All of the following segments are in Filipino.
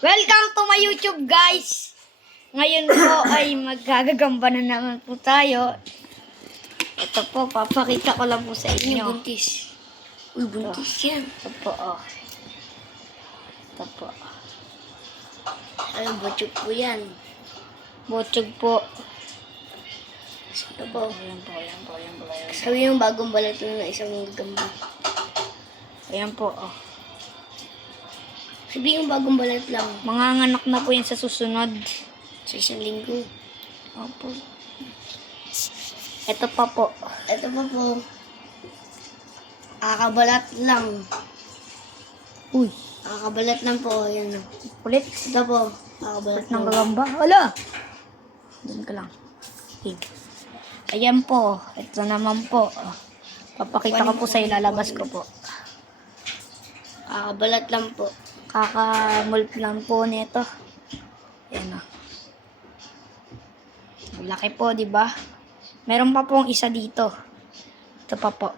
Welcome to my YouTube, guys! Ngayon po ay magagagamba na naman po tayo. Ito po, papakita ko lang po sa inyo. Buntis. Uy, buntis yan. Ito po, oh. Ito po. Alam, butchok po yan. Botsog po. Ito po. Ayan po, ayan po, ayan po, ayan po. Sabi yung bagong balat na isang gagamba. Ayan po, oh. Sabi yung bagong balat lang. Manganganak na po yan sa susunod. Sa isang linggo. Opo. Ito pa po. Ito pa po. Kakabalat lang. Uy, Kakabalat lang po. Ayan o. ulit. Ito po. Kakabalat Ng lang. gagamba. Hala! Doon ka lang. Okay. Ayan po. Ito naman po. Papakita ko po sa ilalabas ko po. Kakabalat lang po. Kakamulp lang po nito. Ayan o. Laki po, di ba? Meron pa pong isa dito. Ito pa po.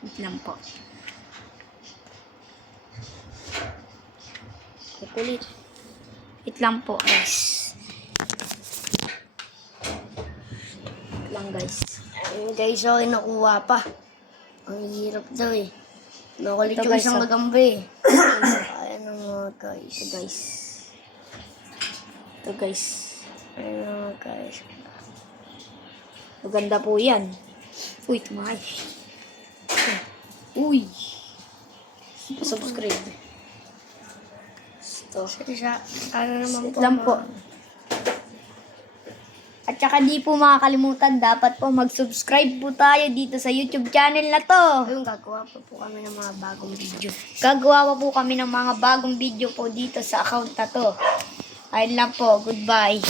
Wait lang po. Kukulit. Wait lang po, guys. Wait lang, guys. Ayun guys, okay, nakuha pa. Ang hirap daw eh. Nakulit Ito, yung guys, isang oh. gagamba eh. Ayan ang mga guys. Ito, guys. Ito, guys. Ayan ang mga guys. Maganda po yan. Uy, tumahay. Uy. Subscribe. Ito. Ano naman po? Lang po. At saka di po makakalimutan, dapat po mag-subscribe po tayo dito sa YouTube channel na to. Ayun, gagawa pa po kami ng mga bagong video. Gagawa pa po kami ng mga bagong video po dito sa account na to. Ayun lang po. Goodbye.